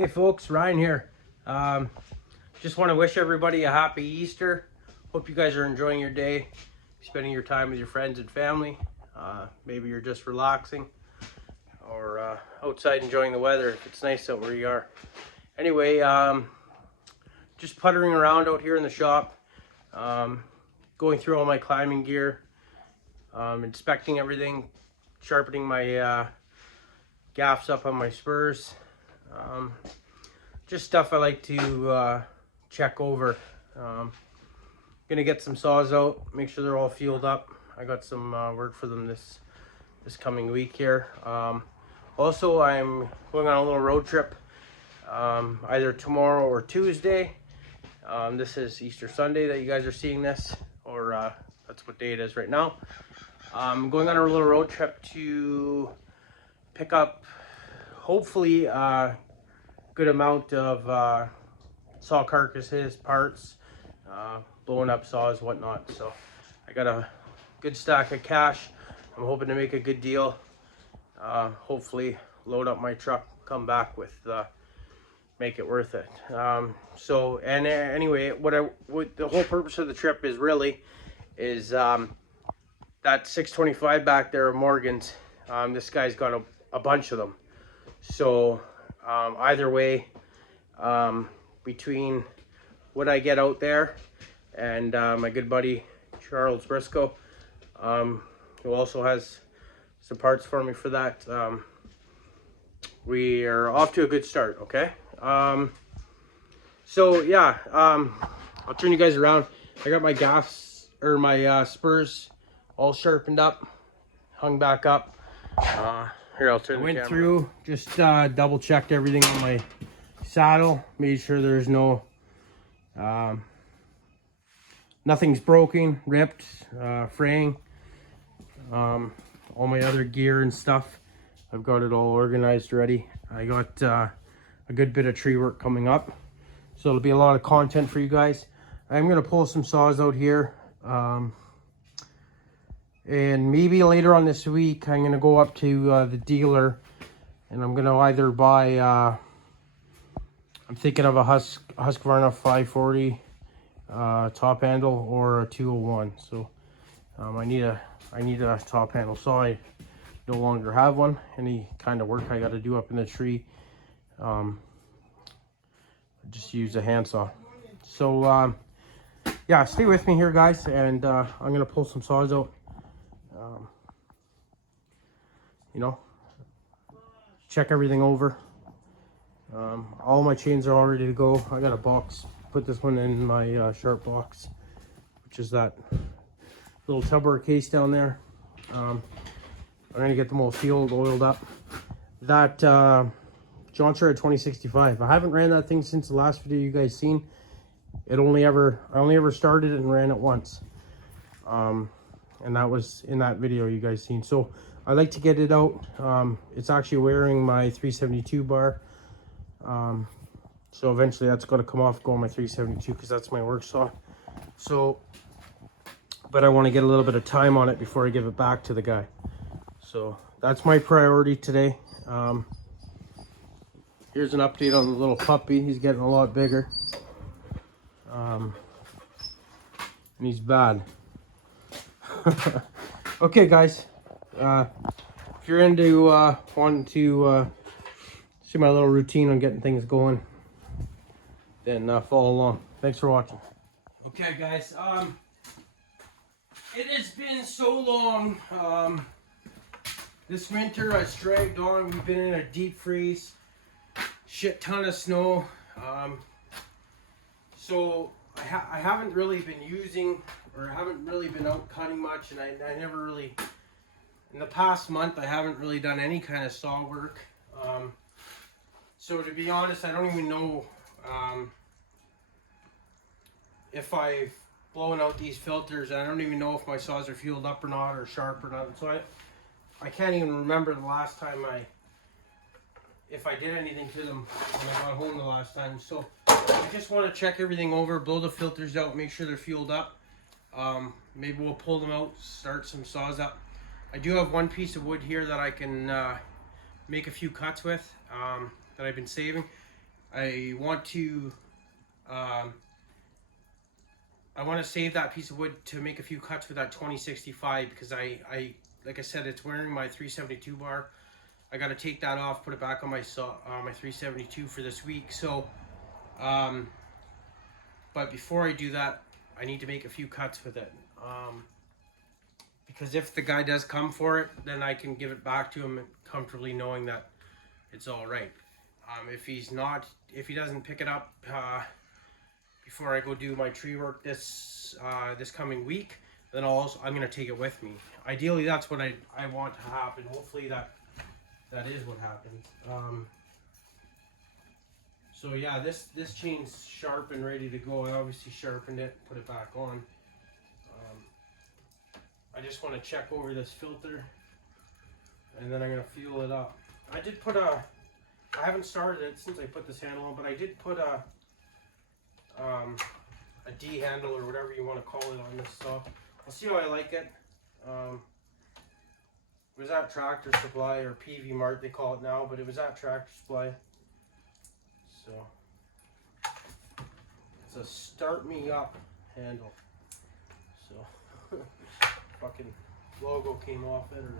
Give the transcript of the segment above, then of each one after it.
Hey folks, Ryan here. Just want to wish everybody a happy Easter. Hope you guys are enjoying your day, spending your time with your friends and family. Maybe you're just relaxing or outside enjoying the weather if it's nice out where you are. Anyway, just puttering around out here in the shop, going through all my climbing gear, inspecting everything, sharpening my gaffs up on my spurs. Just stuff I like to check over. Gonna get some saws out, make sure they're all fueled up. I got some work for them this coming week here. Also, I'm going on a little road trip either tomorrow or Tuesday. This is Easter Sunday that you guys are seeing this, or that's what day it is right now. I'm going on a little road trip to pick up hopefully good amount of saw carcasses, parts, blowing up saws, whatnot. So I got a good stack of cash. I'm hoping to make a good deal. Hopefully load up my truck, come back with make it worth it. Anyway, what the whole purpose of the trip is really is that 625 back there of Morgan's. This guy's got a bunch of them. So either way, between what I get out there and my good buddy Charles Briscoe, who also has some parts for me for that, we are off to a good start. Okay, so yeah, I'll turn you guys around. I got my gaffs, or my spurs, all sharpened up, hung back up. Here, I'll turn the camera. Went through, just double checked everything on my saddle, made sure there's no nothing's broken, ripped, fraying. All my other gear and stuff, I've got it all organized ready. I got a good bit of tree work coming up, so it'll be a lot of content for you guys. I'm gonna pull some saws out here. And maybe later on this week, I'm going to go up to the dealer, and I'm going to either buy, I'm thinking of a Husqvarna 540 top handle or a 201. So I need a top handle saw. I no longer have one. Any kind of work I got to do up in the tree, just use a handsaw. So yeah, stay with me here, guys, and I'm going to pull some saws out. You know, check everything over. All my chains are all ready to go. I got a box, put this one in my sharp box, which is that little Tupperware case down there. I'm gonna get them all sealed, oiled up. That John Shred 2065, I haven't ran that thing since the last video you guys seen. I only ever started it and ran it once, and that was in that video you guys seen. So I like to get it out. It's actually wearing my 372 bar. So eventually that's going to come off, go on my 372, because that's my work saw. So, but I want to get a little bit of time on it before I give it back to the guy. So that's my priority today. Here's an update on the little puppy. He's getting a lot bigger. And he's bad. Okay, guys. If you're into wanting to see my little routine on getting things going, then follow along. Thanks for watching. Okay, guys. It has been so long. This winter has dragged on. We've been in a deep freeze, shit ton of snow. So I haven't really been using, or haven't really been out cutting much, and I never really, in the past month, I haven't really done any kind of saw work. So to be honest, I don't even know if I've blown out these filters. I don't even know if my saws are fueled up or not, or sharp or not. So I can't even remember the last time if I did anything to them when I got home the last time. So I just want to check everything over, blow the filters out, make sure they're fueled up. Maybe we'll pull them out, start some saws up. I do have one piece of wood here that I can make a few cuts with, that I've been saving. I want to save that piece of wood to make a few cuts with that 2065 because I like I said, it's wearing my 372 bar. I got to take that off, put it back on my my 372 for this week. So, but before I do that, I need to make a few cuts with it. Because if the guy does come for it, then I can give it back to him comfortably knowing that it's all right. If he doesn't pick it up before I go do my tree work this coming week, then I'm gonna take it with me. Ideally, that's what I want to happen. Hopefully that is what happens. So yeah, this chain's sharp and ready to go. I obviously sharpened it, put it back on. I just want to check over this filter, and then I'm gonna fuel it up. I did put I haven't started it since I put this handle on, but I did put a D handle or whatever you want to call it on this saw. I'll see how I like it. It was at Tractor Supply, or PV Mart they call it now, but it was at Tractor Supply. So it's a start me up handle. So fucking logo came off it, or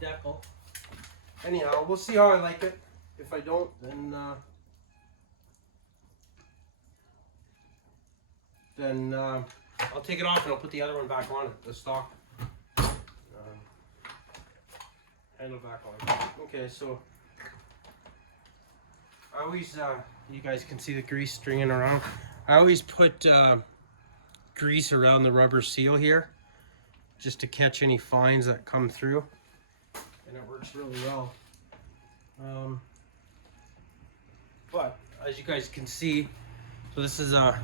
decal. Anyhow, we'll see how I like it. If I don't, then I'll take it off and I'll put the other one back on it, the stock handle back on. Okay, so I always, you guys can see the grease stringing around. I always put grease around the rubber seal here, just to catch any fines that come through, and it works really well. But as you guys can see, so this is I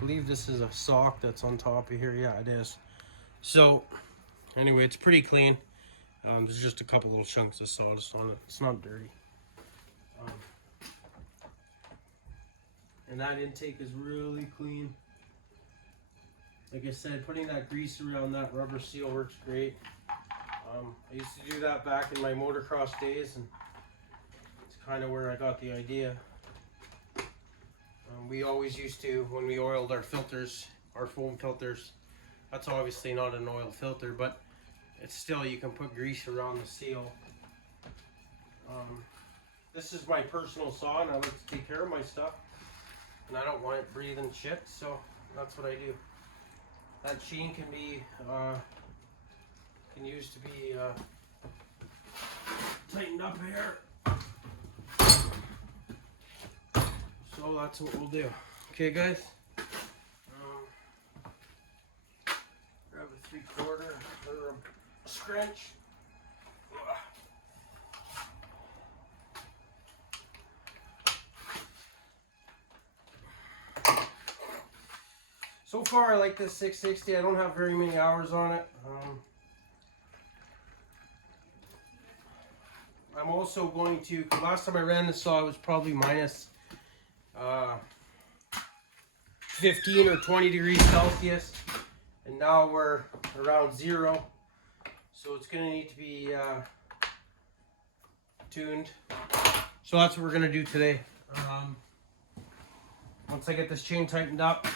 believe this is a sock that's on top of here. Yeah, it is. So anyway, it's pretty clean. There's just a couple little chunks of sawdust on it. It's not dirty. And that intake is really clean. Like I said, putting that grease around that rubber seal works great. I used to do that back in my motocross days, and it's kind of where I got the idea. We always used to, when we oiled our filters, our foam filters, that's obviously not an oil filter, but it's still, you can put grease around the seal. This is my personal saw, and I like to take care of my stuff, and I don't want it breathing shit, so that's what I do. That chain can be used to be tightened up here. So that's what we'll do. Okay, guys. Grab a 3/4 or a scrunch. So far, I like this 660. I don't have very many hours on it. I'm also going to, last time I ran the saw, it was probably minus 15 or 20 degrees Celsius, and now we're around 0, so it's going to need to be tuned. So that's what we're going to do today. Once I get this chain tightened up,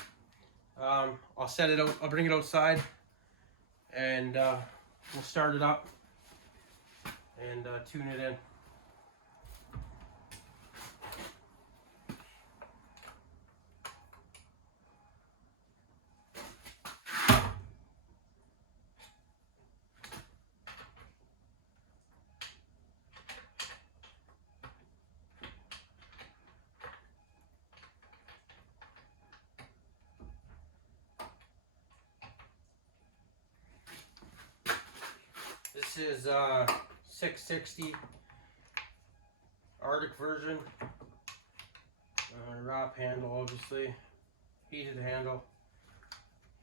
I'll set it out, I'll bring it outside, and we'll start it up and tune it in. This is 660 Arctic version. Wrap handle, obviously. Heated handle.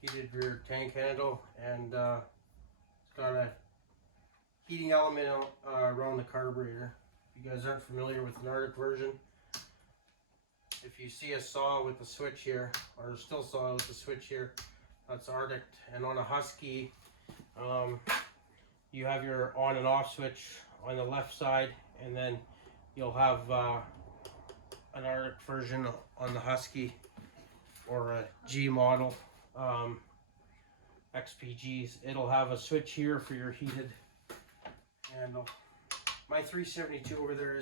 Heated rear tank handle. And it's got a heating element around the carburetor. If you guys aren't familiar with an Arctic version, if you see a saw with a switch here, or a still saw with a switch here, that's Arctic. And on a Husky, you have your on and off switch on the left side, and then you'll have an Arctic version on the Husky or a G model XPGs. It'll have a switch here for your heated handle. My 372 over there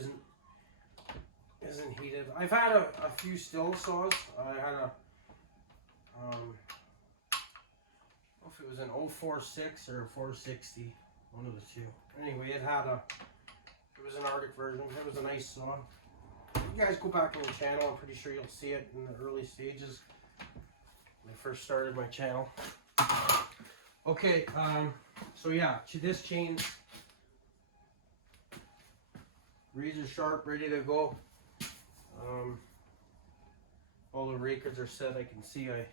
isn't heated. I've had a few still saws. I had a I don't know if it was an 046 or a 460, one of the two. Anyway, it was an Arctic version. It was a nice saw. You guys go back on the channel. I'm pretty sure you'll see it in the early stages when I first started my channel. Okay, so yeah, this chain's razor sharp, ready to go. All the rakers are set. I can see I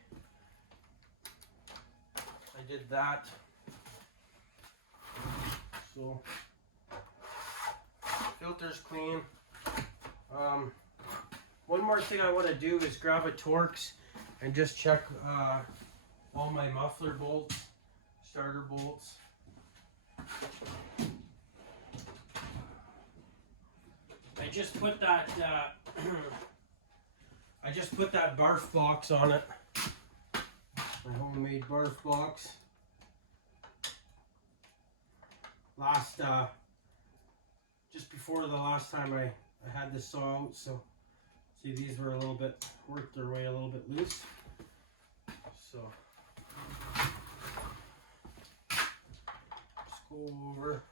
did that. So filter's clean. One more thing I want to do is grab a Torx and just check all my muffler bolts, starter bolts. I just put that barf box on it. My homemade barf box. Just before the last time I had this saw out, so see these were worked their way a little bit loose. So just go over.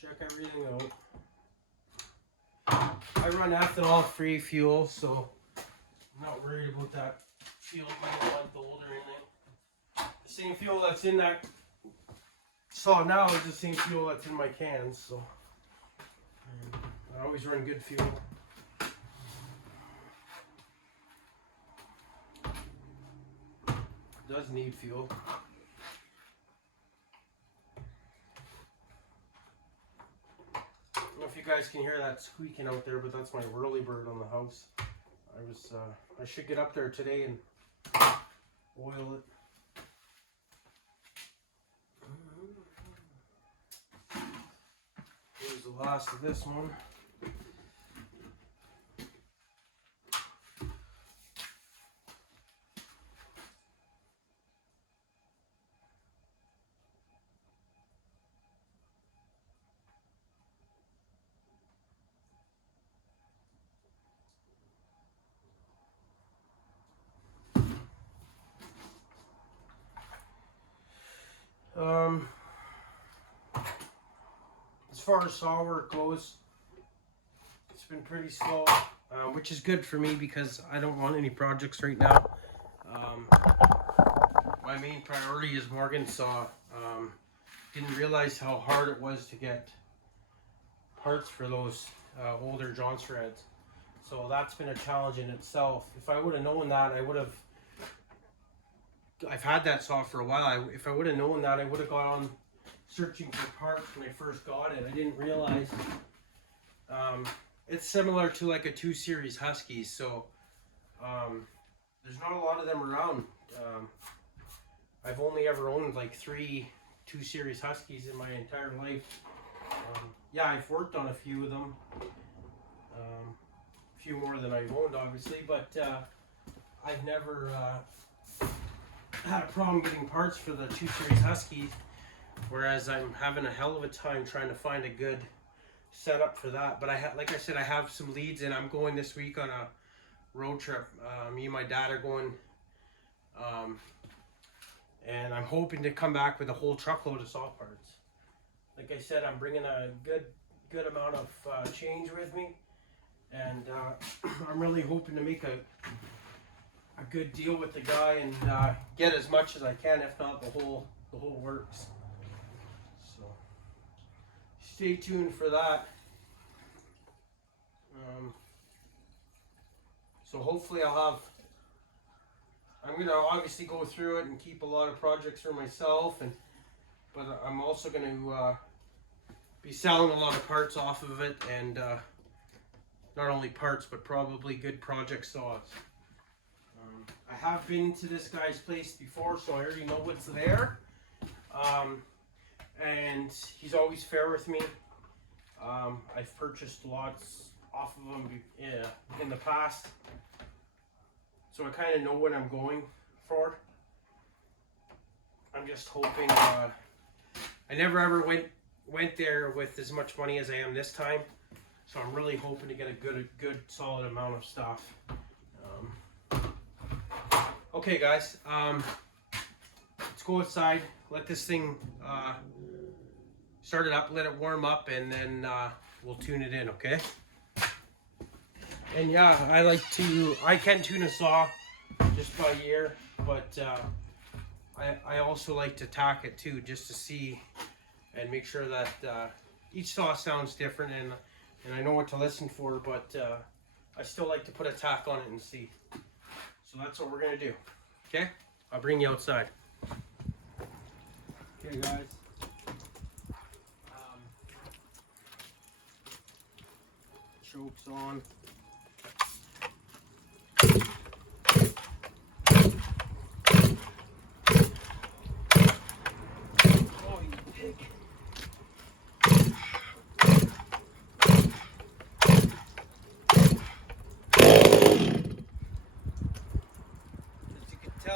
Check everything out. I run ethanol free fuel, so I'm not worried about that fuel being a month old or anything. The same fuel that's in that saw now is the same fuel that's in my cans, so I always run good fuel. It does need fuel. I don't know if you guys can hear that squeaking out there, but that's my whirlybird on the house. I should get up there today and oil it. Here's the last of this one. As far as saw work goes, it's been pretty slow, which is good for me because I don't want any projects right now. My main priority is Morgan's saw. Didn't realize how hard it was to get parts for those older Johnston threads. So that's been a challenge in itself. If I would have known that, I've had that saw for a while. If I would have known that, I would have gone searching for parts when I first got it. I didn't realize it's similar to like a 2 Series Huskies, so there's not a lot of them around. I've only ever owned like 3 2 Series Huskies in my entire life. Yeah, I've worked on a few of them, a few more than I've owned obviously, but I've never had a problem getting parts for the 2 Series Huskies, whereas I'm having a hell of a time trying to find a good setup for that. But like I said, I have some leads, and I'm going this week on a road trip. Me and my dad are going, and I'm hoping to come back with a whole truckload of saw parts. Like I said, I'm bringing a good amount of change with me, and I'm really hoping to make a good deal with the guy and get as much as I can, if not the whole works. So stay tuned for that. So hopefully I'm gonna obviously go through it and keep a lot of projects for myself, but I'm also gonna be selling a lot of parts off of it, and not only parts but probably good project saws. I have been to this guy's place before, so I already know what's there, and he's always fair with me. I've purchased lots off of them in the past, so I kind of know what I'm going for. I'm just hoping. I never ever went there with as much money as I am this time, so I'm really hoping to get a good solid amount of stuff. Okay, guys, let's go outside. Let this thing start it up. Let it warm up, and then we'll tune it in. Okay. And yeah, I can tune a saw just by ear, but I also like to tack it too, just to see and make sure that each saw sounds different, and I know what to listen for, but I still like to put a tack on it and see. So that's what we're gonna do. Okay, I'll bring you outside. Okay, guys. Choke's on.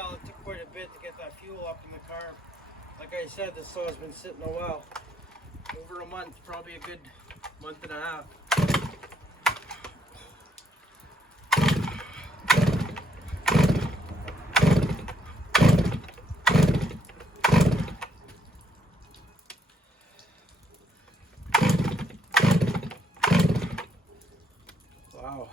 It took quite a bit to get that fuel up in the car. Like I said, this saw has been sitting a while. Over a month, probably a good month and a half. Wow.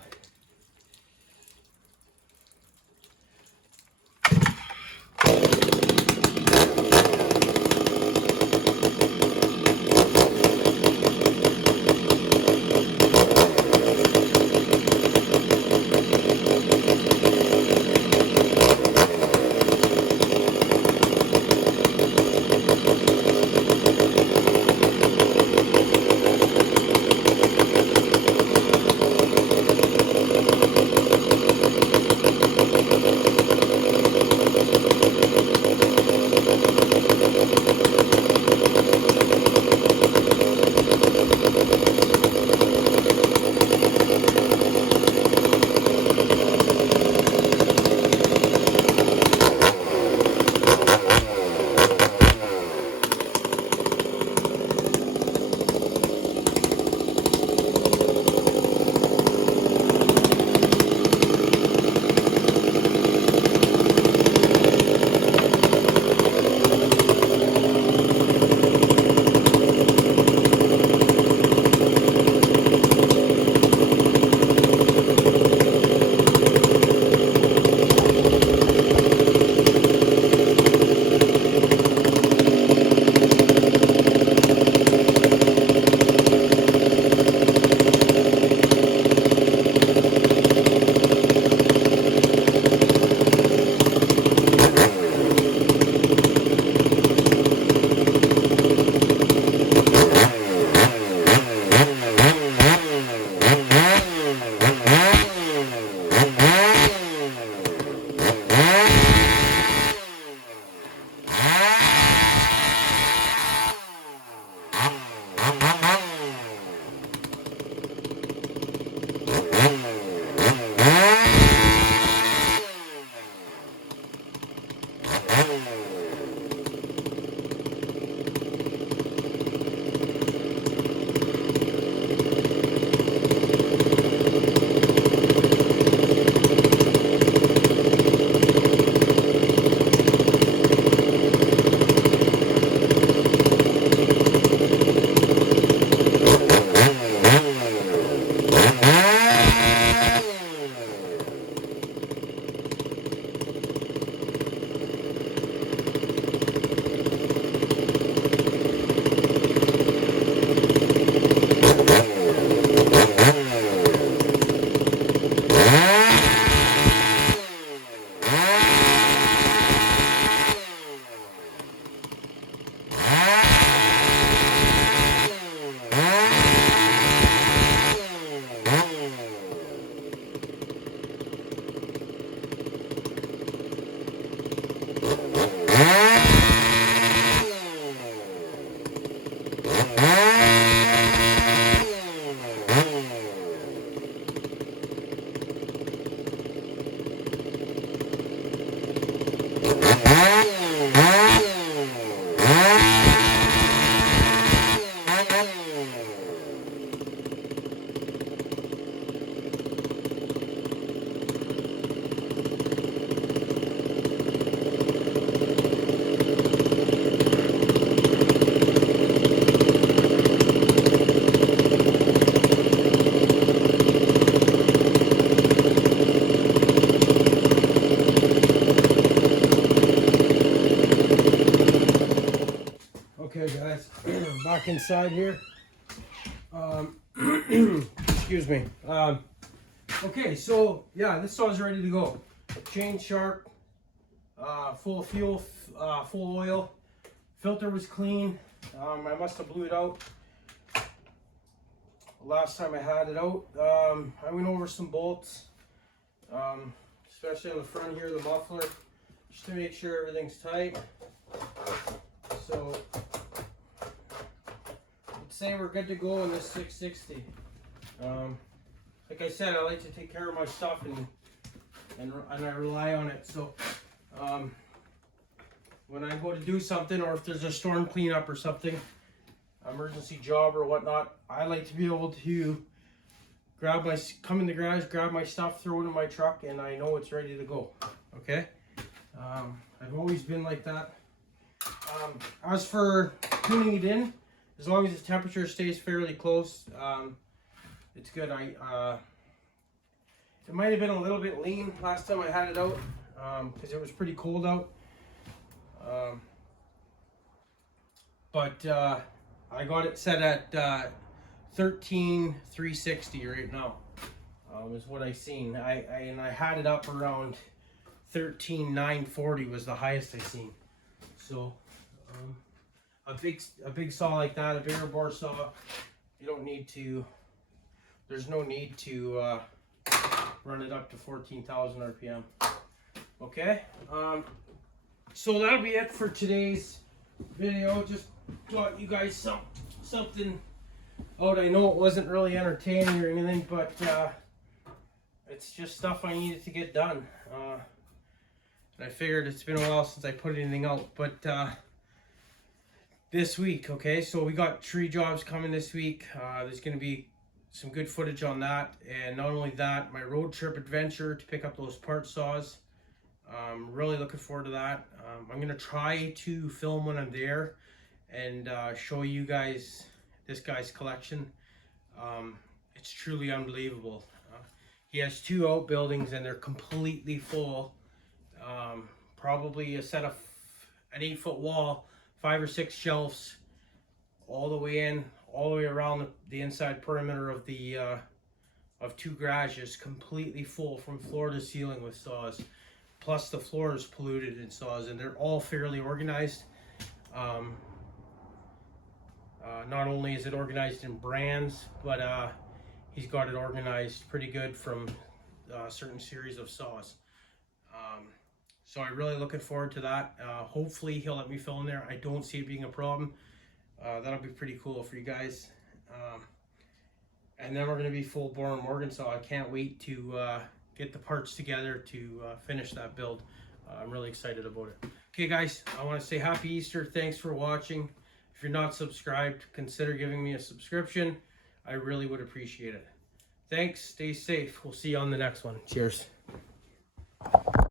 back inside here. Excuse me. Okay, so yeah, this saw's ready to go. Chain sharp, full of fuel, full oil. Filter was clean. I must have blew it out last time I had it out. I went over some bolts, especially on the front here, the muffler, just to make sure everything's tight. So let's say we're good to go on this 660. Like I said, I like to take care of my stuff and I rely on it. So when I go to do something, or if there's a storm cleanup or something, emergency job or whatnot, I like to be able to come in the garage, grab my stuff, throw it in my truck, and I know it's ready to go. Okay. I've always been like that. As for tuning it in, as long as the temperature stays fairly close, it's good. It might have been a little bit lean last time I had it out, because it was pretty cold out. But I got it set at 13,360 right now. Is what I seen. And I had it up around 13,940 was the highest I seen. So a big saw like that, a bigger bore saw, you don't need to. There's no need to run it up to 14,000 RPM. Okay. So that'll be it for today's video. Just got you guys something out. I know it wasn't really entertaining or anything, but it's just stuff I needed to get done. And I figured it's been a while since I put anything out, but this week, okay, so we got tree jobs coming this week. There's going to be some good footage on that, and not only that, my road trip adventure to pick up those part saws. Really looking forward to that. I'm going to try to film when I'm there and show you guys this guy's collection. It's truly unbelievable. He has 2 outbuildings and they're completely full. Probably a set of an 8-foot wall, 5 or 6 shelves, all the way in, all the way around the inside perimeter of the of 2 garages, completely full from floor to ceiling with saws. Plus the floor is polluted in saws, and they're all fairly organized. Not only is it organized in brands, but he's got it organized pretty good from a certain series of saws. So I'm really looking forward to that. Hopefully he'll let me film there. I don't see it being a problem. That'll be pretty cool for you guys. And then we're going to be full bore on Morgan saw. I can't wait to get the parts together to finish that build. I'm really excited about it. Okay guys, I want to say happy Easter. Thanks for watching. If you're not subscribed, consider giving me a subscription. I really would appreciate it. Thanks, stay safe. We'll see you on the next one. Cheers.